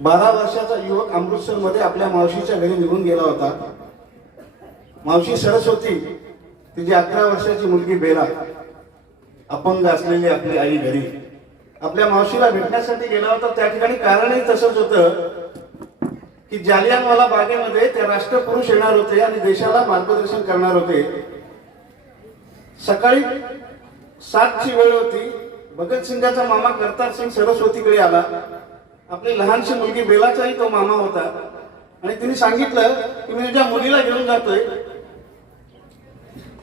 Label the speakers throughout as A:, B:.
A: बारा वर्षाचा युवक अमृतसरमध्ये आपल्या मावशीच्या घरी निघून गेला होता. मावशी सरस्वती तिची अकरा वर्षाची मुलगी बेला अपंग असलेली आपली आई घरी. आपल्या मावशीला भेटण्यासाठी गेला होता. त्या ठिकाणी कारणही तसंच होतं की जालियानवाला बागेमध्ये ते राष्ट्रपुरुष येणार होते आणि देशाला मार्गदर्शन करणार होते. सकाळी सातची वेळ होती. भगतसिंगाचा मामा करतार सिंग सरस्वतीकडे आला. आपली लहानशी मुलगी बेलाचाही तो मामा होता. आणि तिने सांगितलं की मी तुझ्या मुलीला घेऊन जातोय.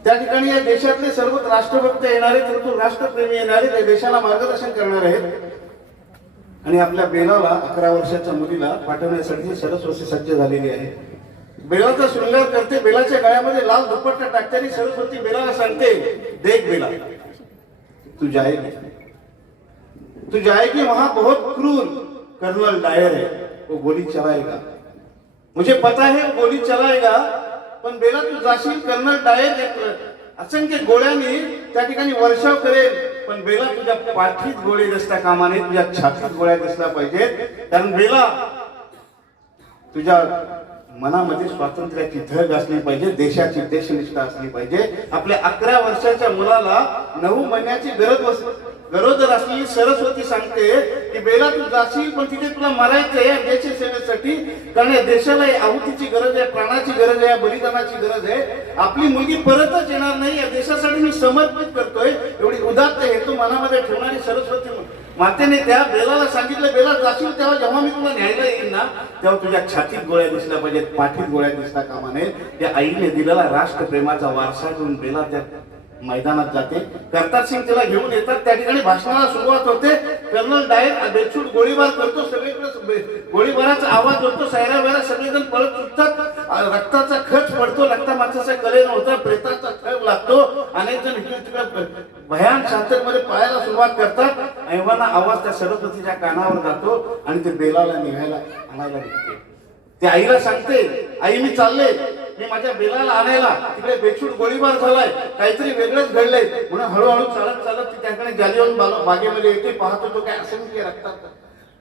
A: त्या ठिकाणी या देशातले सर्व राष्ट्रभक्त येणारे तर राष्ट्रप्रेमी येणारे देशाला मार्गदर्शन करणार आहेत. आणि आपल्या बेलाला अकरा वर्षाच्या मुलीला पाठवण्यासाठी सरस्वती सज्ज झालेली आहे. बेलाचा शृंगार करते बेलाच्या गळ्यामध्ये लाल दुपट्टा टाकते आणि सरस्वती बेलाला सांगते देख बेला तू जाएगी तू जाएगी वहां बहुत क्रूर. कर्नल डायर है वो गोली चलाएगा। मुझे पता है वो गोली चलाएगा पण बेला तू जाशील कर्नल डायर असंख्य गोळ्यांनी त्या ठिकाणी वर्षाव करेल पण बेला तुझ्या पाठीत गोळी दिसता कामाने तुझ्या छातीत गोळ्या दिसल्या पाहिजेत. कारण बेला तुझ्या मनामध्ये स्वातंत्र्याची धग असली पाहिजे देशाची देशनिष्ठा असली पाहिजे. आपल्या अकरा वर्षाच्या मुलाला नऊ महिन्याची गरज बसली गरोदर असलेली सरस्वती सांगते की बेला तू जाशील पण तिथे तुला मरायचंय या देश सेवेसाठी. कारण या देशाला आहुतीची गरज आहे प्राणाची गरज आहे बलिदानाची गरज आहे. आपली मुलगी परतच येणार नाही या देशासाठी मी समर्पित करतोय. एवढी उदात्त हेतू मनामध्ये ठेवणारी सरस्वती मातेने त्या बेलाला सांगितलं बेला जाशील तेव्हा जेव्हा मी तुला न्यायला येईल ना तेव्हा तुझ्या छातीत गोळ्या दिसल्या पाहिजेत पाठीत गोळ्या दिसल्या कामा नये त्या आईने दिलेला राष्ट्रप्रेमाचा वारसा घेऊन बेला त्या मैदानात जाते. करतात सिंग तिला घेऊन येतात. त्या ठिकाणी भाषणाला सुरुवात होते. कर्नल डायर बेछूट गोळीबार करतो. सगळीकडे गोळीबाराचा आवाज होतो. सायरा वेळा सगळेजण पळत सुटतात. रक्ताचा खच पडतो. रक्ता माणसाचा कलेन होता प्रेताचा खळ लागतो. अनेक जण इकडे तिकडे भयान शांतमध्ये पळायला सुरुवात करतात. ऐवाना आवाज त्या सरस्वतीच्या कानावर जातो आणि ते बेलाला निघायला आणायला निघते. ते आईला सांगते आई मी चालले मी माझ्या बेलाला आणायला तिकडे बेछूट गोळीबार झालाय. काहीतरी वेगळंच घडलंय. म्हणून हळूहळू चालत चालत ती त्याकडे जालियन बागेमध्ये येते पाहतो तो काय असंख्य रक्तात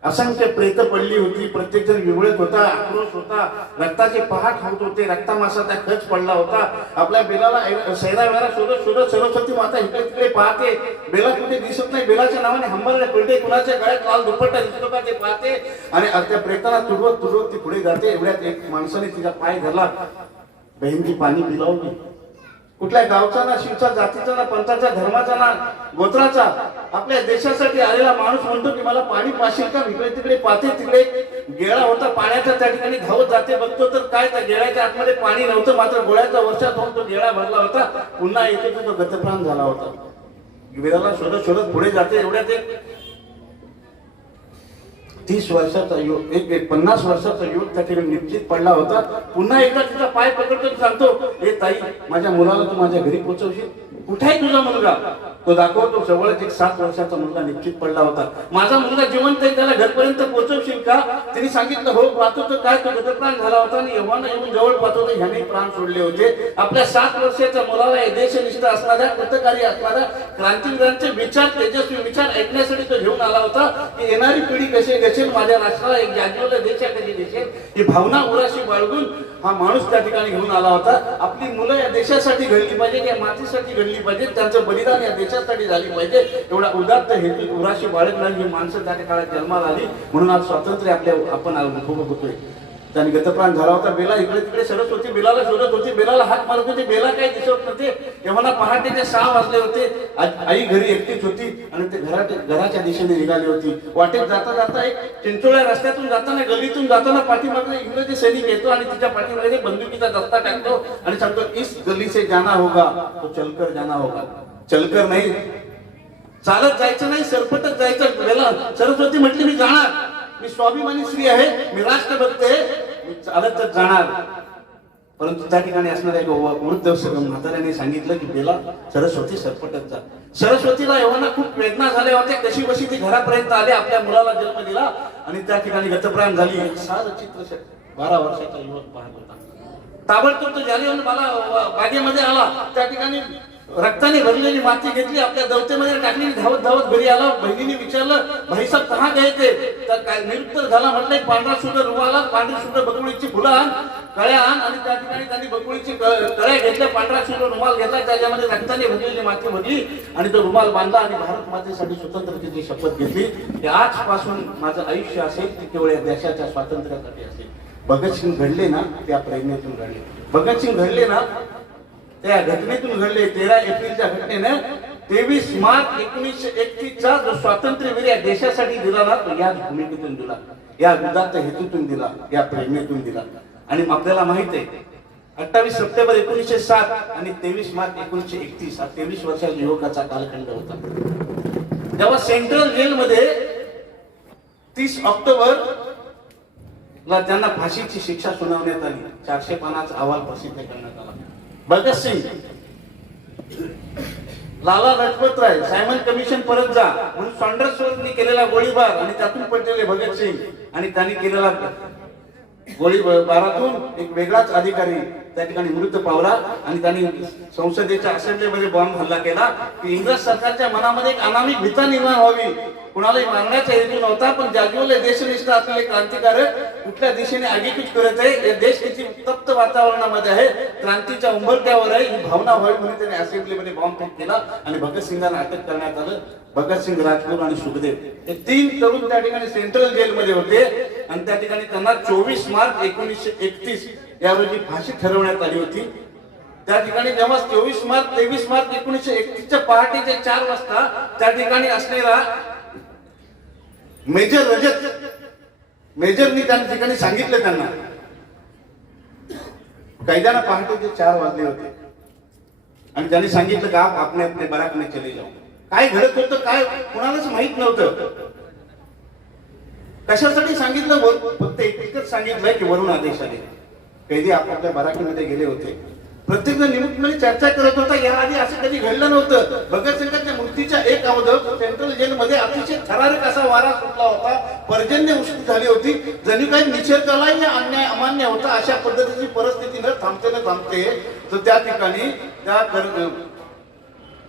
A: असंख्य प्रेत पडली होती. प्रत्येक जण विवळत होता आक्रोश होता. रक्ताचे पहाट होत होते. रक्तामासाचा खच पडला होता. आपल्या बेलाला सैरा वेळा शोधत शोधत सरस्वती माता इकडे तिकडे पाहते. बेला कुठे दिसत नाही. बेलाच्या नावाने हंबरले पलटे कुणाच्या गळ्यात लाल दुपट्टा दिसतो का ते पाहते. आणि त्या प्रेताला तुडवत तुडवत ती पुढे जाते. एवढ्यात एक माणसाने तिचा पाय धरला. बहीण पाणी पिलावली. कुठल्या गावचा ना शिवचा जातीचा ना पंथाचा धर्माचा ना गोत्राचा आपल्या देशासाठी आलेला माणूस म्हणतो की मला पाणी पाशील का? इकडे तिकडे पाहते तिकडे गेळा होता पाण्याचा त्या ठिकाणी धावत जाते. बघतो तर काय त्या गेळ्याच्या आतमध्ये पाणी नव्हतं मात्र गोळ्याच्या वर्षात होऊन तो गेळा भरला होता. पुन्हा येते तो गतप्राण झाला होता. वेळाला शोधत शोधत पुढे जाते एवढ्या एक तीस वर्षाचा युवक एक एक पन्नास वर्षाचा युवक त्या ठिकाणी निश्चित पडला होता. पुन्हा एकदा तिचा पाय पकडतो सांगतो हे ताई माझ्या मुलाला तू माझ्या घरी पोचवशील? कुठे आहे तुझा मुलगा. तो दाखवतो जवळच एक सात वर्षाचा मुलगा निश्चित पडला होता. माझा मुलगा जिवंत आहे त्याला घरपर्यंत पोहोचवशील का? त्यांनी सांगितलं हो पाहतो तर काय तो गतप्राण झाला होता आणि एव्हाना येऊन जवळ पाहतो तर ह्याने प्राण सोडले होते. आपल्या सात वर्षाच्या मुलाला हे देशनिष्ठ असणाऱ्या कृतकारी असणाऱ्या क्रांतिवीरांचे विचार तेजस्वी विचार ऐकण्यासाठी तो घेऊन आला होता. की येणारी पिढी कशी घसेल माझ्या राष्ट्राला एक जागेवर देशा कशी दिसेल? ही भावना उराशी बाळगून हा माणूस त्या ठिकाणी घेऊन आला होता. आपली मुलं या देशासाठी घडली पाहिजे या मातीसाठी घडली पाहिजे त्यांचं बलिदान या देशासाठी झाली पाहिजे. एवढा उदात्त हेतू उराशी बाळगणारी ही माणसं त्या काळात जन्माला आली. म्हणून आज स्वातंत्र्य आपल्या आपण अनुभव होतोय. त्याने गतप्राण झाला होता बेला इकडे तिकडे सरत होती बेलाला शोधत होती बेलाला हात मारत होती बेला काही दिसत नव्हते. तेव्हा पहाटेचे सहा वाजले होते. आई घरी एकटीच होती आणि ते घरात घराच्या दिशेने निघाली होती. वाटेत जाता जाता एक चिंचोळ्या रस्त्यातून जाताना गलीतून जाताना पाठीमागला इंग्रजी सैनिक येतो आणि तिच्या पाठीमागे बंदुकीचा दस्ता टाकतो आणि सांगतो इस गली से जाना होगा. तो चलकर जाना होगा. चलकर नाही. चालत जायचं नाही सरपटत जायचं. बेला सरस्वती म्हटली मी जाणार. मी स्वाभिमानी स्त्री आहे मी राष्ट्रभक्त आहे मी तर जाणार. परंतु त्या ठिकाणी असणाऱ्या एक वृद्ध म्हाताऱ्याने सांगितलं की बेला सरस्वती सरपटत जा. सरस्वतीला एवढा खूप वेदना झाल्या होत्या कशी बशी ती घरापर्यंत आले आपल्या मुलाला जन्म दिला आणि त्या ठिकाणी गतप्राण झाली. एक चित्र बारा वर्षाचा युवक पाहत होता. ताबडतोब तो जालियन मला बागेमध्ये आला. त्या ठिकाणी रक्ताने भरलेली माती घेतली आपल्या दवतेमध्ये टाकली धावत धावत घरी आला बहिणीने विचारलं भाईसाहेब कहा गए तर काय निरुत्तर झाला म्हटलं पांढरा सुंदर रुवाला पांढरी सुंदर बकुळीची फुलं आण कळ्या आण. आणि त्या ठिकाणी त्यांनी बकुळीची कळ्या घेतल्या पांढरा सुंदर रुमाल घेतला त्याच्यामध्ये रक्ताने भरलेली माती भरली आणि तो रुमाल बांधला आणि भारत मातेसाठी स्वतंत्रतेची शपथ घेतली की आजपासून माझं आयुष्य असेल ते केवळ या देशाच्या स्वातंत्र्यासाठी असेल. भगतसिंग घडले ना त्या प्रेरणेतून घडले. भगतसिंग घडले ना त्या घटनेतून घडले. तेरा एप्रिलच्या घटनेनं तेवीस मार्च एकोणीसशे एकतीस चा जो स्वातंत्र्यवीर या देशासाठी दिला ना तो याच भूमिकेतून दिला. या युद्धाच्या हेतूतून दिला या प्रेरणेतून दिला. आणि आपल्याला माहीत आहे अठ्ठावीस सप्टेंबर एकोणीसशे सात आणि तेवीस मार्च एकोणीसशे एकतीस हा तेवीस वर्षाच्या युवकाचा कालखंड होता. जेव्हा सेंट्रल जेलमध्ये तीस ऑक्टोबर ला त्यांना फाशीची शिक्षा सुनावण्यात आली. चारशे पानाचा अहवाल प्रसिद्ध करण्यात आला. भगतसिंग लाला लजपत राय सायमन कमिशन परत जा. म्हणून सॉन्डर्सवरनी केलेला गोळीबार आणि त्यातून पडलेले भगतसिंग आणि त्यांनी केलेला गोळीबारातून एक वेगळाच अधिकारी त्या ठिकाणी मृत पावला आणि त्यांनी संसदेच्या असेंब्लीमध्ये बॉम्ब हल्ला केला. की इंग्रज सरकारच्या मनामध्ये एक अनामिक भीता निर्माण व्हावी. कुणालाही मारण्याचा हेतू नव्हता पण जागेवरले देशनिष्ठ असलेले क्रांतिकारक कुठल्या दिशेने आगीकूच करत आहे? या देश किती उत्तप्त वातावरणामध्ये आहे? क्रांतीच्या उंबरट्यावर आहे? ही भावना व्हावी म्हणून त्यांनी असेंब्लीमध्ये बॉम्ब फेक केला आणि भगतसिंगांना अटक करण्यात आलं. भगतसिंग राजपूर आणि सुखदेव. हे तीन तरुण त्या ठिकाणी सेंट्रल जेलमध्ये होते. आणि त्या ठिकाणी त्यांना चोवीस मार्च एकोणीसशे एकतीस या रोजी फाशी ठरवण्यात आली होती त्या ठिकाणी जेव्हा चोवीस मार्च तेवीस मार्च एकोणीसशे एकतीसच्या पहाटेच्या चार वाजता त्या ठिकाणी असलेला मेजर रजत मेजरनी त्या ठिकाणी सांगितलं त्यांना. कैद्यांना पहाटेचे चार वाजले होते. आणि त्यांनी सांगितलं का आप आपने अपने बराक में चले जाऊ काय घडत होतं काय कुणालाच माहीत नव्हतं. कशासाठी सांगितलं? फक्त एकच सांगितलं की वरून आदेश आले. कैदी आपापल्या बराकीमध्ये गेले होते. प्रत्येक जण निमुटपणे चर्चा करत होता. याआधी असं कधी घडलं नव्हतं. भगतसिंगाच्या मूर्तीच्या एक अगोदर सेंट्रल जेलमध्ये अतिशय थरारक असा वारा सुटला होता. पर्जन्य उष्ण झाली होती. जणू काही निषेधाला या अन्याय अमान्य होता अशा पद्धतीची परिस्थिती न थांबते न थांबते. तर त्या ठिकाणी त्या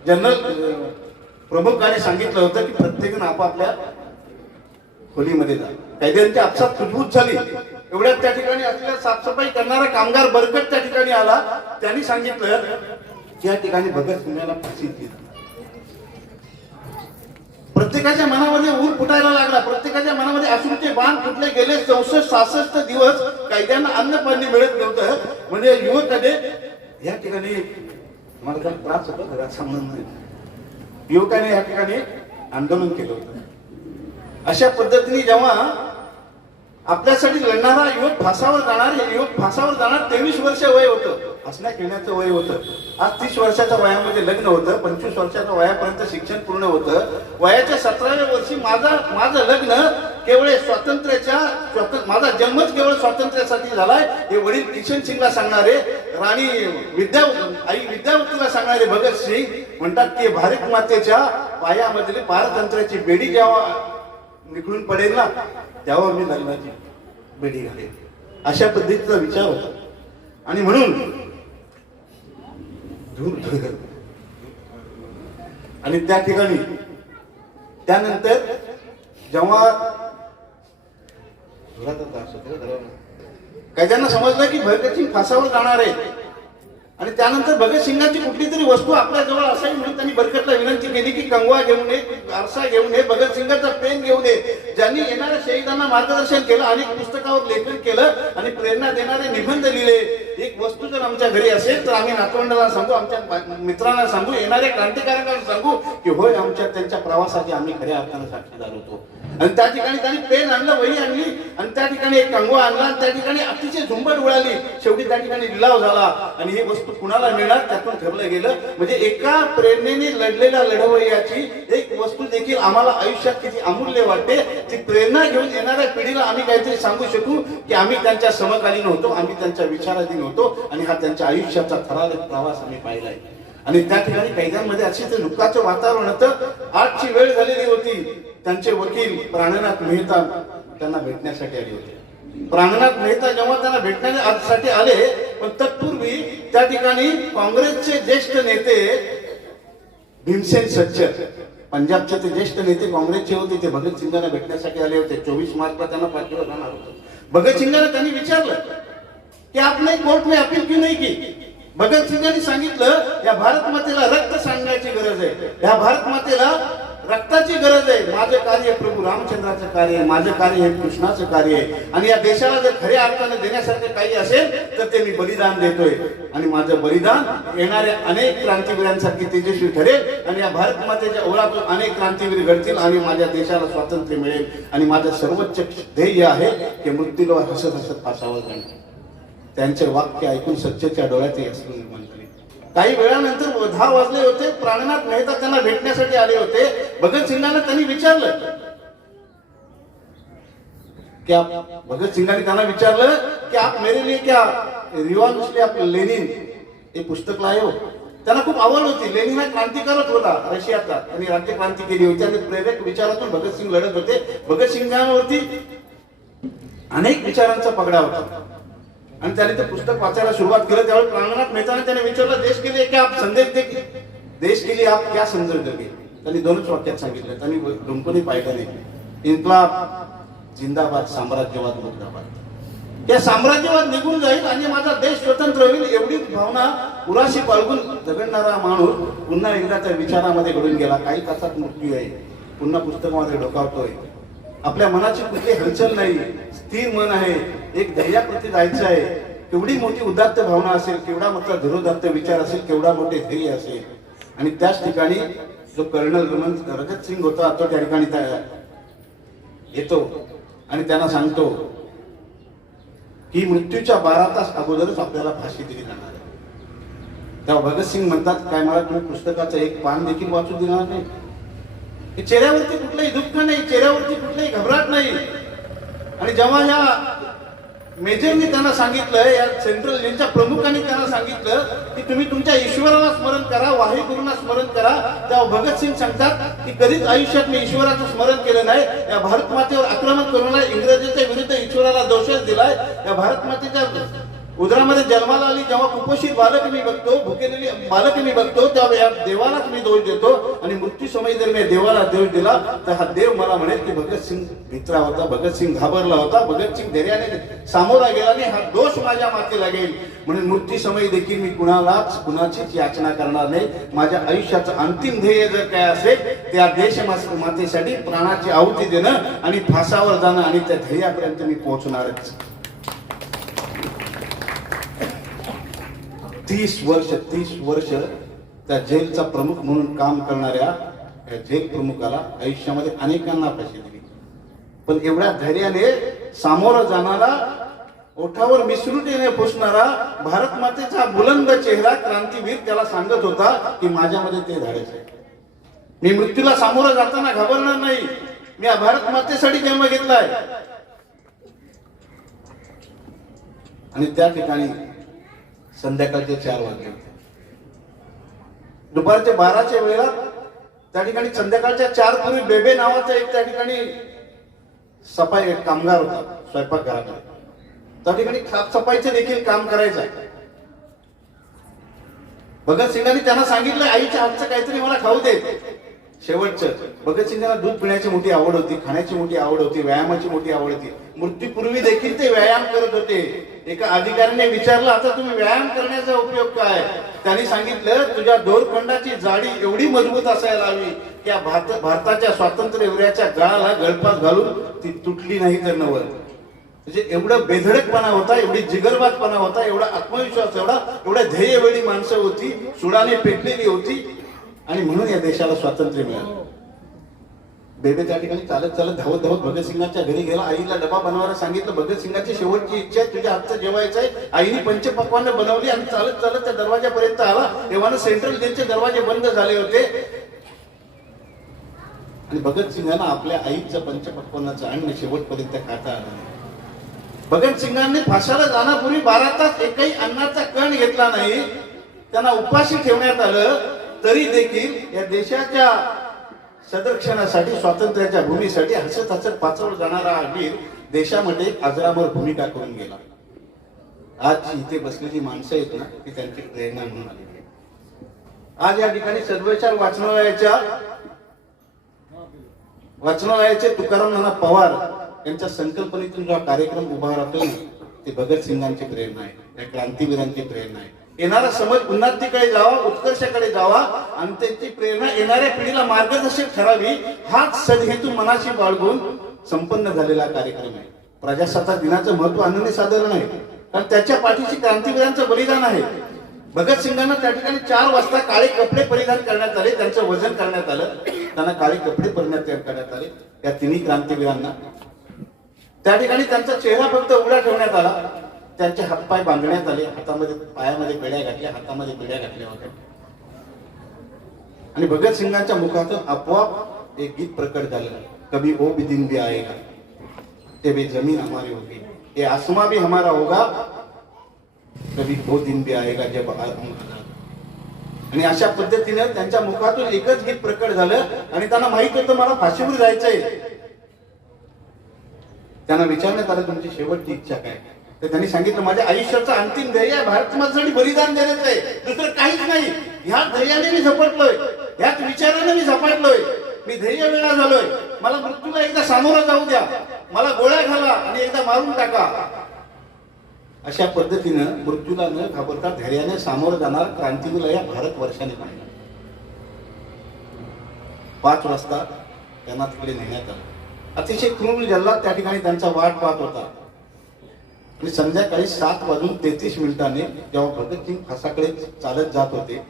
A: जनरल प्रमुखाने सांगितलं होतं की प्रत्येकजण आपापल्या खोलीमध्ये जा. कैद्यांची आपसात कुजबूज झाली. एवढ्यात त्या ठिकाणी असलेल्या साफसफाई करणारा कामगार बरकट त्या ठिकाणी आला. त्यांनी सांगितलं की या ठिकाणी भगत सिंगाला फाशी दिली. प्रत्येकाच्या मनामध्ये ऊर फुटायला लागला. प्रत्येकाच्या मनामध्ये अश्रूचे बाण फुटले गेले. चौसष्ट सहासष्ट दिवस कैद्यांना अन्न पाणी मिळत नव्हतं. म्हणजे युवकाने या ठिकाणी मला काही त्रास होतो? घरात संबंध नाही. युवकाने या ठिकाणी आंदोलन केलं होतं. अशा पद्धतीने जेव्हा आपल्यासाठी लढणारा युवक फासावर जाणार युवक फासावर जाणार तेवीस वर्ष वय होतं. हसण्या खेळण्याचं वय होतं. आज तीस वर्षाच्या वयामध्ये लग्न होतं पंचवीस वर्षाच्या वयापर्यंत शिक्षण पूर्ण होतं. वयाच्या सतराव्या वर्षी माझा माझं लग्न केवळ स्वातंत्र्याच्या माझा जन्मच केवळ स्वातंत्र्यासाठी झालाय. हे वडील किशन सिंगला सांगणारे राणी विद्या आई विद्यावतीला सांगणारे भगतसिंग म्हणतात की भारत मातेच्या पायामधली पारतंत्र्याची बेडी जेव्हा निघून पडेल ना तेव्हा मी लग्नाची बेडी घालेल अशा पद्धतीचा विचार होता. आणि म्हणून धूर आणि त्या ठिकाणी त्यानंतर जेव्हा काय त्यांना समजलं की भरकची फासावर जाणार आहे आणि त्यानंतर भगतसिंगाची कुठली तरी वस्तू आपल्या जवळ असावी म्हणून त्यांनी बरकतला विनंती केली की कंगवा घेऊन ये आरसा घेऊन ये भगतसिंगाचा पेन घेऊन ये ज्यांनी येणाऱ्या शहीदांना मार्गदर्शन केलं अनेक पुस्तकावर लेखन केलं आणि प्रेरणा देणारे निबंध लिहिले. एक वस्तू जर आमच्या घरी असेल तर आम्ही नातवंडाला सांगू आमच्या मित्रांना सांगू येणाऱ्या क्रांतिकारकांना सांगू की होय आमच्या त्यांच्या प्रवासाची आम्ही खऱ्या अर्थानं साक्षीदार होतो. आणि त्या ठिकाणी त्यांनी पेन आणलं वही आणली आणि त्या ठिकाणी एक कंगवा आणला आणि त्या ठिकाणी अतिशय झुंबड उडाली. शेवटी त्या ठिकाणी लिलाव झाला. आणि ही वस्तू कुणाला मिळणार त्यातून ठरलं गेलं. म्हणजे एका प्रेरणेने लढलेल्या लढवय्याची एक वस्तू देखील आम्हाला आयुष्यात किती अमूल्य वाटते ती प्रेरणा घेऊन येणाऱ्या पिढीला आम्ही काहीतरी सांगू शकू की आम्ही त्यांच्या समकालीन होतो आम्ही त्यांच्या विचाराधीन होतो आणि हा त्यांच्या आयुष्याचा थरारक प्रवास आम्ही पाहिलाय. आणि त्या ठिकाणी कैद्यांमध्ये असे ते दुःखाचं वातावरण होतं. आजची वेळ झालेली होती त्यांचे वकील प्राणनाथ मेहता त्यांना भेटण्यासाठी आले होते. प्राणनाथ मेहता जेव्हा त्यांना भेटण्यासाठी आले पण तत्पूर्वी त्या ठिकाणी काँग्रेसचे ज्येष्ठ नेते भीमसेन सच्चर पंजाबचे ते ज्येष्ठ नेते काँग्रेसचे होते ते भगतसिंगांना भेटण्यासाठी आले होते. चोवीस मार्चला त्यांना पाठिंबा जाणार होतं. भगतसिंगांना त्यांनी विचारलं की आपने कोर्ट में अपील क्यों नहीं की? भगतसिंगांनी सांगितलं या भारत मातेला रक्त सांगण्याची गरज आहे. या भारत मातेला रक्ताची गरज आहे. माझं कार्य प्रभू रामचंद्राचं कार्य आहे माझं कार्य हे कृष्णाचं कार्य आहे. आणि या देशाला जर खऱ्या अर्थाने देण्यासारखं काही असेल तर ते मी बलिदान देतोय. आणि माझं बलिदान येणाऱ्या अनेक क्रांतिवीरांसारखी तेजस्वी ठरेल. आणि या भारत मातेच्या ओळातून अनेक क्रांतीवीर घडतील आणि माझ्या देशाला स्वातंत्र्य मिळेल. आणि माझं सर्वोच्च ध्येय आहे की मृत्यूला हसत हसत पासावं जाणं. त्यांचे वाक्य ऐकून सच्चेच्या डोळ्यात असं निर्माण काही वेळानंतर दहा वाजले होते प्राणनाथ मेहता त्यांना भेटण्यासाठी आले होते. भगतसिंगांना त्यांनी विचारलं. क्या भगतसिंगांनी त्यांना विचारलं की आप मेरे लिए क्या रिवांश आप लेनिन? हे पुस्तक लाए हो. त्यांना खूप आवड होती. लेनिन हा क्रांतिकारक होता रशियाचा. त्यांनी राज्य क्रांती केली होती आणि प्रेरक विचारातून भगतसिंग लढत होते. भगतसिंगांवरती अनेक विचारांचा पगडा होता. आणि त्याने ते पुस्तक वाचायला सुरुवात केलं त्यावेळी प्राणनाथ मेहताने त्याने विचारलं देश के लिए क्या आप? संदेश दे देश के लिए आप? क्या संदेश दोगे त्यांनी दोनच वाक्यात सांगितलं. त्यांनी डुंकूनही पाहिलं नाही इन्कलाब जिंदाबाद साम्राज्यवाद मुर्दाबाद. या साम्राज्यवाद निघून जाईल आणि माझा देश स्वतंत्र होईल एवढी भावना पुराशी बाळगून जगडणारा माणूस पुन्हा एकदा त्या विचारामध्ये घडून गेला. काही तासात मृत्यू आहे. पुन्हा पुस्तकामध्ये डोकावतोय. आपल्या मनाची कुठली हलचल नाही. स्थिर मन आहे. एक ध्येयाप्रती जायचं आहे. केवढी मोठी उदात्त भावना असेल केवढा मोठा धुरोदात्त विचार असेल केवढा मोठे ध्येय असेल. आणि त्याच ठिकाणी जो कर्नल रमन रजत सिंग होता तो त्या ठिकाणी येतो आणि त्यांना सांगतो की मृत्यूच्या बारा तास अगोदरच आपल्याला फाशी दिली जाणार आहे. तेव्हा भगतसिंग म्हणतात काय मला तुम्ही पुस्तकाचं एक पान देखील वाचू देणार नाही? चेहऱ्यावरती कुठलंही दुःख नाही. चेहऱ्यावरती घबराट नाही. आणि जेव्हा या मेजरनी त्यांना सांगितलं या सेंट्रल जेलच्या प्रमुखांनी त्यांना सांगितलं की तुम्ही तुमच्या ईश्वराला स्मरण करा वाहेगुरूंना स्मरण करा. तेव्हा भगतसिंग सांगतात की कधीच आयुष्यात मी ईश्वराचं स्मरण केलं नाही. या भारत मातेवर आक्रमण करून इंग्रजीच्या विरुद्ध ईश्वराला दोषच दिलाय. या भारत मातेच्या उदरामध्ये जन्माला आली जेव्हा कुपोषित बालक मी बघतो भुकेलेली बालक मी बघतो तेव्हा देवालाच मी दोष देतो आणि मृत्यू समय जर मी देवाला दोष दिला तर हा देव मला म्हणेल की भगतसिंग भित्रा होता भगतसिंग घाबरला होता भगतसिंग धैर्याने सामोरा गेला आणि हा दोष माझ्या माती लागेल. म्हणून मृत्यू समय देखील मी कुणालाच कुणाचीच याचना करणार नाही. माझ्या आयुष्याचं अंतिम ध्येय जर काय असेल त्या देश मातेसाठी प्राणाची आहुती देणं आणि फासावर जाणं आणि त्या ध्येयापर्यंत मी पोहोचणारच. तीस वर्ष तीस वर्ष त्या जेलचा प्रमुख म्हणून काम करणाऱ्या या जेल प्रमुखाला आयुष्यामध्ये अनेकांना फाशी दिली. पण एवढ्या धैर्याने सामोरं जाणारा ओठावर मिसरुटीने पुसणारा भारत मातेचा बुलंद चेहरा क्रांतीवीर त्याला सांगत होता की माझ्यामध्ये ते धाडस आहे. मी मृत्यूला सामोरं जाताना घाबरणार नाही. मी भारत मातेसाठी जन्म घेतलाय. आणि त्या ठिकाणी संध्याकाळचे चार वाजले होते. दुपारचे बाराच्या वेळेला त्या ठिकाणी संध्याकाळच्या चार पूर्वी बेबे नावाचा एक त्या ठिकाणी सफाई कामगार होता स्वयंपाकघरामध्ये त्या ठिकाणी साफसफाईचे देखील काम करायचं. भगतसिंगांनी त्यांना सांगितलं आईच्या हातचं काहीतरी मला खाऊ दे. शेवटचं. भगतसिंगाला दूध पिण्याची मोठी आवड होती खाण्याची मोठी आवड होती व्यायामाची मोठी आवड होती. मृत्यूपूर्वी देखील ते व्यायाम करत होते. एका अधिकाऱ्याने विचारलं आता तुम्ही व्यायाम करण्याचा उपयोग काय? त्यांनी सांगितलं तुझ्या दोरखंडाची जाडी एवढी मजबूत असायला हवी की या भारत भारताच्या स्वातंत्र्यवीराच्या गळाला गळपास घालून ती तुटली नाही तर नवल म्हणजे एवढं बेधडकपणा होता एवढी जिगरबाजपणा होता एवढा आत्मविश्वास एवढा एवढ्या ध्येयवेळी माणसं होती सुडाने पेटलेली होती आणि म्हणून या देशाला स्वातंत्र्य मिळालं. बेबे त्या ठिकाणी चालत चालत धावत धावत भगतसिंगाच्या घरी गेला. आईला डबा बनवायला सांगितलं. भगतसिंगाची शेवटची इच्छा आहे तुझ्या हातचं जेवायचं आहे. आईने पंचपक्वान बनवली आणि चालत चालत त्या दरवाजापर्यंत आला. तेव्हा सेंट्रल जेलचे दरवाजे बंद झाले होते. आणि भगतसिंगांना आपल्या आईचं पंचपक्वानाचं अन्न शेवटपर्यंत खाता आलं नाही. भगतसिंगांनी फासाला जाण्यापूर्वी बारा तास एकही अन्नाचा कण घेतला नाही. त्यांना उपाशी ठेवण्यात आलं. तरी देखील या देशाच्या सदरक्षणासाठी स्वातंत्र्याच्या भूमीसाठी हसत हसत पाचवला जाणारा हा वीर देशामध्ये आजरावर भूमिका करून गेला. आज इथे बसलेली माणसं आहेत ना ती त्यांची प्रेरणा म्हणून आली आज या ठिकाणी सर्वेचार वाचनालयाच्या वाचनालयाचे तुकाराम नाना पवार यांच्या संकल्पनेतून जो कार्यक्रम उभा राहतो ते भगतसिंगांची प्रेरणा आहे त्या क्रांतीवीरांची प्रेरणा आहे. येणारा समज उन्नतीकडे जावा उत्कर्षाकडे जावा आणि त्यांची प्रेरणा येणाऱ्या पिढीला मार्गदर्शक ठरावी हाच सदहेतू मनाशी बाळगून संपन्न झालेला कार्यक्रम आहे. प्रजासत्ताक दिनाचं महत्त्व अनन्य साधारण आहे. कारण त्याच्या पाठीशी क्रांतीवीरांचं बलिदान आहे. भगतसिंगांना त्या ठिकाणी चार वाजता काळे कपडे परिधान करण्यात आले त्यांचं वजन करण्यात आलं. त्यांना काळे कपडे परिधान करण्यात आले. या तिन्ही क्रांतीवीरांना. त्या ठिकाणी त्यांचा चेहरा फक्त उघडा ठेवण्यात आला. त्यांचे हातपाय बांधण्यात आले हातामध्ये पायामध्ये बेड्या घातल्या हातामध्ये बेड्या घातल्या होत्या. आणि भगतसिंगांच्या मुखातून आपोआप एक गीत प्रकट झालं कभी ओ भी दिन भी आएगा. ते भी जमीन हमारी होगी. ये आसमा भी हमारा होगा कभी वो दिन भी आएगा जब हम आणि अशा पद्धतीने त्यांच्या मुखातून एकच गीत प्रकट झालं आणि त्यांना माहीत होतं मला फाशीवर जायचंय. त्यांना विचारण्यात आलं तुमची शेवटची इच्छा काय? तर त्यांनी सांगितलं माझ्या आयुष्याचं अंतिम ध्येय आहे भारत माझ्यासाठी बलिदान देण्याचं आहे. दुसरं काहीच नाही. ह्या ध्येयाने मी झपटलोय. ह्याच विचाराने मी झपाटलोय. मी ध्येय वेळा झालोय. मला मृत्यूला एकदा सामोरं जाऊ द्या. मला गोळ्या घाला आणि एकदा मारून टाका. अशा पद्धतीनं मृत्यूला न घाबरता धैर्याने सामोरं जाणार क्रांतीवीर या भारत वर्षाने पाहिलं. पाच वाजता त्यांना तिकडे नेण्यात आलं. अतिशय क्रूर जल्लाद त्या ठिकाणी त्यांचा वाट पाहत होता. आणि संध्याकाळी सात वाजून तेहतीस मिनिटांनी जेव्हा भगतसिंग फासाकडे चालत जात होते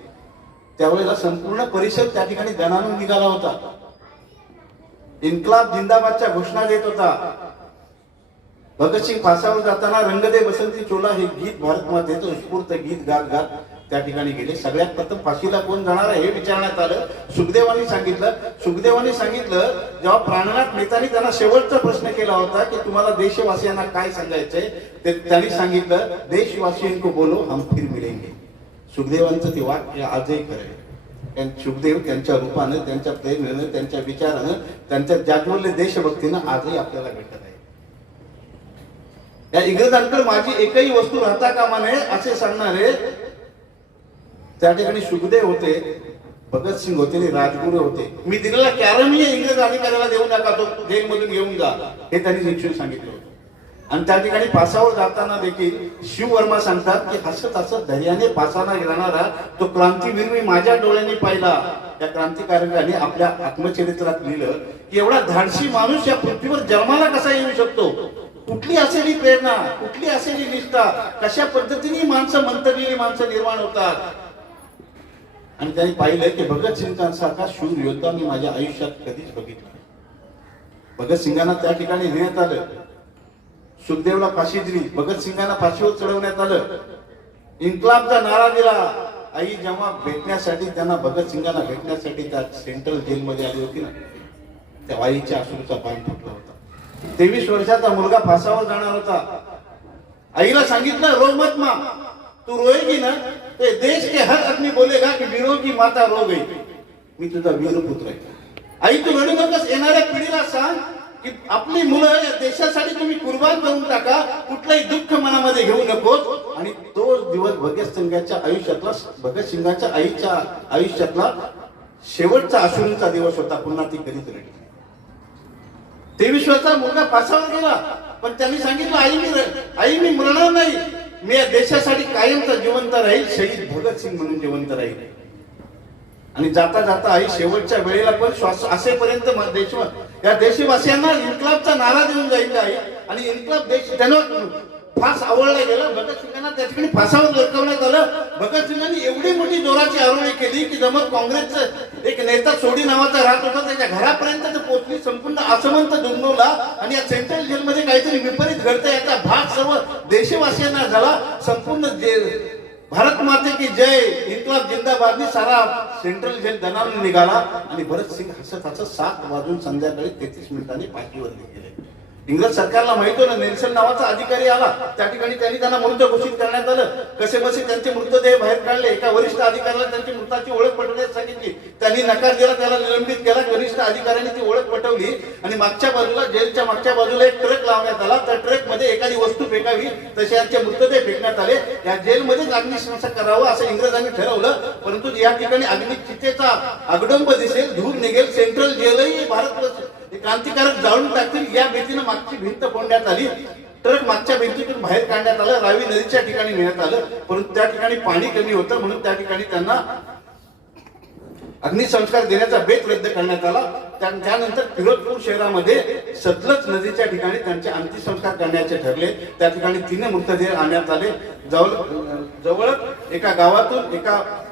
A: त्यावेळेला संपूर्ण परिसर त्या ठिकाणी दणानून निघाला होता. इन्कलाब जिंदाबादच्या घोषणा देत होता. भगतसिंग फासावर जाताना रंगदे बसंती चोला हे गीत भारत मातेचं उत्स्फूर्त गीत गात गात त्या ठिकाणी गेले. सगळ्यात प्रथम फाशीला कोण जाणार आहे हे विचारण्यात आलं. सुखदेवानी सांगितलं. सुखदेवानी सांगितलं जेव्हा प्राणनाथ नेतानी त्यांना शेवटचा प्रश्न केला होता की तुम्हाला देशवासियांना काय सांगायचंय ते त्यांनी सांगितलं देशवासियांको बोलो हम फिर मिळेंगे सुखदेवांचं ते वाक्य आजही खरं आहे. सुखदेव त्यांच्या रूपानं त्यांच्या प्रेरणेनं त्यांच्या विचारानं त्यांच्या जागवले देशभक्तीनं आजही आपल्याला भेटत आहे. या इंग्रजांकडे माझी एकही वस्तू राहता कामा नये असे सांगणारे त्या ठिकाणी सुखदेव होते भगतसिंग होते आणि राजगुरू होते. मी दिलेला कॅरमही इंग्रज अधिकाऱ्याला देऊ नका तो जेलमधून घेऊन जा हे त्यांनी शिक्षण सांगितलं होतं. आणि त्या ठिकाणी पासावर जाताना देखील शिववर्मा सांगतात की हसत हसत धैर्याने पासाना जाणारा तो क्रांतीवीर मी माझ्या डोळ्यांनी पाहिला. त्या क्रांतिकारकाने आपल्या आत्मचरित्रात लिहिलं की एवढा धाडसी माणूस या पृथ्वीवर जन्माला कसा येऊ शकतो? कुठली असेली प्रेरणा? कुठली असेली निष्ठा? कशा पद्धतीने माणसं मंतरलेली माणसं निर्माण होतात? आणि त्यांनी पाहिलं की भगतसिंगांसारखा शूर योद्धा मी माझ्या आयुष्यात कधीच बघितला भगतसिंगांना त्या ठिकाणी नेण्यात आलं. सुखदेवला फाशी दिली. भगतसिंगांना फाशीवर चढवण्यात आलं. इन्कलाबचा नारा दिला. आई जेव्हा भेटण्यासाठी त्यांना भगतसिंगांना भेटण्यासाठी त्या सेंट्रल जेलमध्ये आली होती ना त्या आईच्या अश्रूचा पाय फुटला होता. तेवीस वर्षाचा मुलगा फासावर जाणार होता. आईला सांगितलं रो मत मा तू रोएगी ना ते देश के हर आदमी बोलेगा की वीरों की माता रो गई। मी तुझा वीरपुत्र आहे. आई तू रडू येणाऱ्या पिढीला सांग की आपली मुलं या देशासाठी तुम्ही कुर्बान करून टाका. कुठलंही दुःख मनामध्ये घेऊ नकोस. आणि तो दिवस भगत सिंगाच्या आयुष्यातला भगतसिंगाच्या आईच्या आयुष्यातला शेवटचा अश्रूंचा दिवस होता. पुन्हा ती कधीच रडली तेवीस वर्षाचा मुलगा फासावर गेला. पण त्यांनी सांगितलं आई मी आई मी मरणार नाही. मी या देशासाठी कायमचा जिवंत राहील शहीद भगतसिंग म्हणून जिवंत राहील. आणि जाता जाता आई शेवटच्या वेळेला पण श्वास असेपर्यंत देशवा या देशवासियांना इन्कलाबचा नारा देऊन जाईल आई? आणि इन्कलाब देश त्यांना फास आवडला गेला भगतसिंगांना त्या ठिकाणी फासावर लटकवण्यात आलं. भगतसिंगांनी एवढी मोठी जोराची आरोळी केली की जमत काँग्रेसचं एक नेता सोडी नावाचा राहत होता त्याच्या घरापर्यंत ते पोचली संपूर्ण आसमंत दुर्नवला आणि या सेंट्रल जेलमध्ये काहीतरी विपरीत घडतं याचा भाग सर्व देशवासियांना झाला. संपूर्ण जे भारत माते की जय इन्कलाब जिंदाबादनी सारा सेंट्रल जेल दणावून निघाला. आणि भरत सिंग हसत हसत सात वाजून संध्याकाळी तेहतीस मिनिटांनी पाठीवर गेले. इंग्रज सरकारला माहीत होतं नेल्सन नावाचा अधिकारी आला. त्या ठिकाणी त्यांनी त्यांना मृत घोषित करण्यात आलं. कसे बसे त्यांचे मृतदेह बाहेर काढले एका वरिष्ठ अधिकाऱ्याला त्यांची मृताची ओळख पटवण्यास सांगितली. त्यांनी नकार दिला त्याला निलंबित केला. वरिष्ठ अधिकाऱ्याने ती ओळख पटवली आणि मागच्या बाजूला जेलच्या मागच्या बाजूला एक ट्रक लावण्यात आला. त्या ट्रकमध्ये एखादी वस्तू फेकावी तसे यांचे मृतदेह फेकण्यात आले. या जेलमध्येच अग्निशमन करावं असं इंग्रजांनी ठरवलं. परंतु या ठिकाणी अग्निचितेचा अगडंब दिसेल. धूर निघेल. सेंट्रल जेलही भारत क्रांतिकारक जाळून टाकतील. या भीतीनं मागची भिंत फोडण्यात आली. ट्रक मागच्या भिंतीतून बाहेर काढण्यात आलं. रावी नदीच्या ठिकाणी नेण्यात आलं. परंतु त्या ठिकाणी पाणी कमी होतं. म्हणून त्या ठिकाणी त्यांना अग्निसंस्कार देण्याचा बेत रद्द करण्यात आला. त्या- त्यानंतर फिरोजपूर शहरामध्ये सतलज नदीच्या ठिकाणी त्यांचे अंत्यसंस्कार करण्याचे ठरले. त्या ठिकाणी तीन मृतदेह आणण्यात आले. जवळ जवळच एका गावातून एका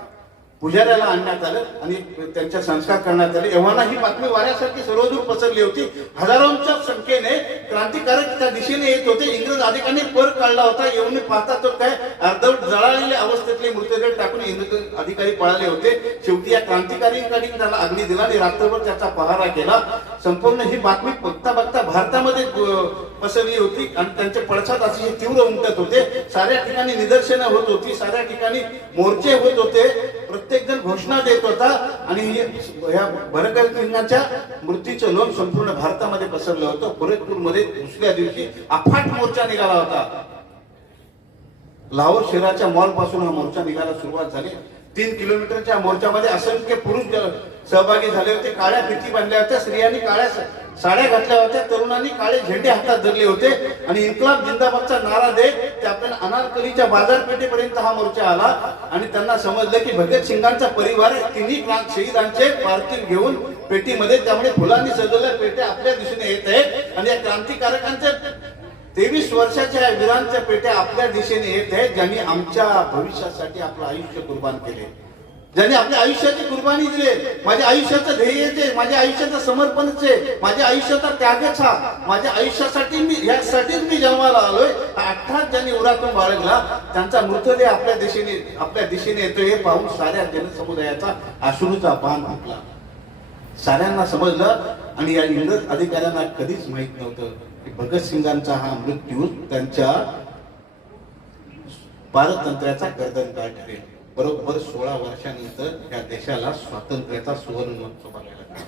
A: पुजाऱ्याला आणण्यात आलं आणि त्यांच्या संस्कार करण्यात आले. एव्हाना ही बातमी वाऱ्यासारखी सर्वदूर पसरली होती. हजारोंच्या संख्येने क्रांतिकारक त्या दिशेने येत होते. इंग्रज अधिकाऱ्यांनी पर काढला होता. येऊन पाहता तो काय अर्धवट जळालेल्या अवस्थेतले मृतदेह टाकून इंग्रज अधिकारी पळाले होते. शेवटी या क्रांतिकारीकडे त्याला अग्नी दिला आणि रात्रभर त्याचा पहारा केला. संपूर्ण ही बातमी बघता बघता भारतामध्ये पसरली होती. आणि त्यांचे पडसाद अतिशय तीव्र उमटत होते साऱ्या ठिकाणी निदर्शनं होत होती साऱ्या ठिकाणी मोर्चे होत होते. प्रत्येक जण घोषणा देत होता. आणि या ह्या भरकर सिंगाच्या मृत्यूचं लोक संपूर्ण भारतामध्ये पसरलं होतं. गोरखपूरमध्ये दुसऱ्या दिवशी अफाट मोर्चा निघाला होता. लाहोर शहराच्या मॉलपासून हा मोर्चा निघायला सुरुवात झाली. तीन किलोमीटरच्या मोर्चामध्ये असंख्य पुरुष सहभागी झाले होते. काळ्या भीती बांधल्या होत्या. स्त्रियांनी काळ्या साड्या घातल्या होत्या तरुणांनी काळे झेंडे हातात धरले होते आणि इन्कलाब जिंदाबादचा नारा देत ते आपल्या अनारकलीच्या बाजारपेठेपर्यंत हा मोर्चा आला. आणि त्यांना समजलं की भगतसिंगांचा परिवार तिन्ही क्रांत शहीदांचे पार्थिव घेऊन पेटीमध्ये त्यामुळे फुलांनी सजवलेल्या पेट्या आपल्या दिशेने येत आहेत. आणि या क्रांतिकारकांच्या तेवीस वर्षाच्या वीरांच्या पेट्या आपल्या दिशेने येत आहेत ज्यांनी आमच्या भविष्यासाठी आपलं आयुष्य कुर्बान केले ज्यांनी आपल्या आयुष्याची कुर्बानी दिली माझ्या आयुष्याचं ध्येयच माझ्या आयुष्याचं समर्पणच आहे माझ्या आयुष्याचा त्यागच हा. माझ्या आयुष्यासाठी मी यासाठीच मी जन्माला आलोय. हा अर्थात ज्यांनी उरातून बाळगला त्यांचा मृतदेह आपल्या दिशेने आपल्या दिशेने येतोय हे पाहून साऱ्या जनसमुदायाचा अश्रूचा पान फुटला साऱ्यांना समजलं आणि या इंग्रज अधिकाऱ्यांना कधीच माहीत नव्हतं की भगतसिंगांचा हा मृत्यू त्यांच्या पारतंत्र्याचा गर्दनकाळ ठरेल. बरोबर सोळा वर्षानंतर या देशाला स्वातंत्र्याचा सुवर्ण महोत्सव बघायला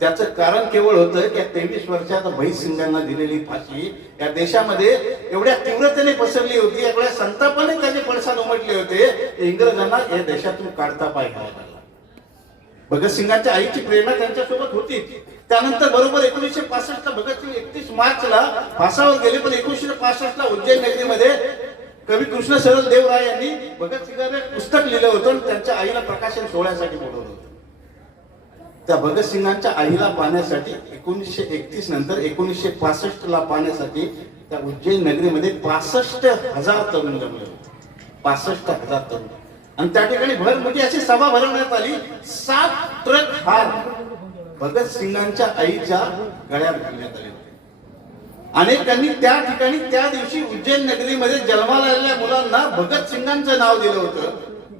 A: त्याचं कारण केवळ होतं की तेवीस वर्षात भैसिंगांना दिलेली फाशी या देशामध्ये एवढ्या तीव्रतेने पसरली होती एवढ्या संतापाने त्याचे पडसाद उमटले होते की इंग्रजांना या देशातून काढता पाय घ्यावा लागला. भगतसिंगांच्या आईची प्रेरणा त्यांच्यासोबत होती. त्यानंतर बरोबर एकोणीसशे पासष्ट ला भगतसिंग एकतीस मार्च ला फासावर गेले पण एकोणीसशे पासष्ट ला उज्जैन नगरीमध्ये कवी कृष्ण सरल देवराय यांनी भगतसिंगाने पुस्तक लिहिलं होतं आणि त्यांच्या आईला प्रकाशन सोहळ्यासाठी बोलवलं होतं. त्या भगतसिंगांच्या आईला पाहण्यासाठी एकोणीसशे एकतीस नंतर एकोणीसशे पासष्ट ला पाहण्यासाठी त्या उज्जैन नगरीमध्ये पासष्ट हजार तरुण जमले होते. पासष्ट हजार तरुण. आणि त्या ठिकाणी भर मोठी अशी सभा भरवण्यात आली सात ट्रक हार. भगतसिंगांच्या आईच्या गळ्यात घालण्यात आले होते. अनेकांनी त्या ठिकाणी त्या दिवशी उज्जैन नगरीमध्ये जन्माला आलेल्या मुलांना भगतसिंगांचं नाव दिलं होतं.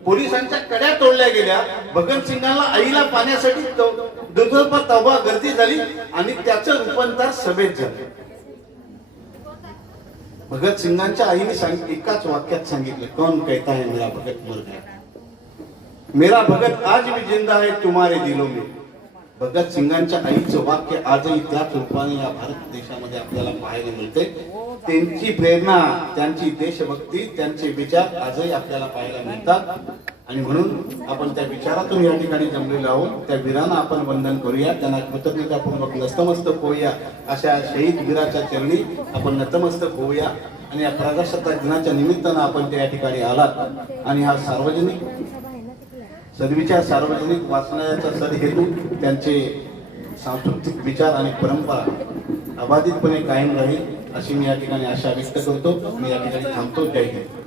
A: पोलिसांच्या कड्या तोडल्या गेल्या. भगतसिंगांना आईला पाण्यासाठी दुधोपा तवा गर्दी झाली आणि त्याचं रूपांतर सभेत झालं. भगतसिंगांच्या आईने सांग एकाच वाक्यात सांगितलं कोण कहता है मेरा भगत मर मेरा भगत आज भी जिंदा है तुम्हारे दिलो में. भगत सिंगांच्या आईचं वाक्य आजही त्याच रूपाने या भारत देशामध्ये आपल्याला पाहायला मिळते. त्यांची प्रेरणा त्यांची देशभक्ती त्यांचे विचार आजही आपल्याला पाहायला मिळतात. आणि म्हणून आपण त्या विचारातून या ठिकाणी जमलेलो आहोत. त्या वीरांना आपण वंदन करूया. त्यांना कृतज्ञतापूर्वक नतमस्तक होऊया. अशा शहीद वीराच्या चरणी आपण नतमस्तक होऊया. आणि या प्रजासत्ताक दिनाच्या निमित्तानं आपण त्या ठिकाणी आलात. आणि हा सार्वजनिक सदविचार सार्वजनिक वाचनाचा सदहेतू त्यांचे सांस्कृतिक विचार आणि परंपरा अबाधितपणे कायम राहील अशी मी या ठिकाणी आशा व्यक्त करतो. मी या ठिकाणी थांबतो. जय हिंद.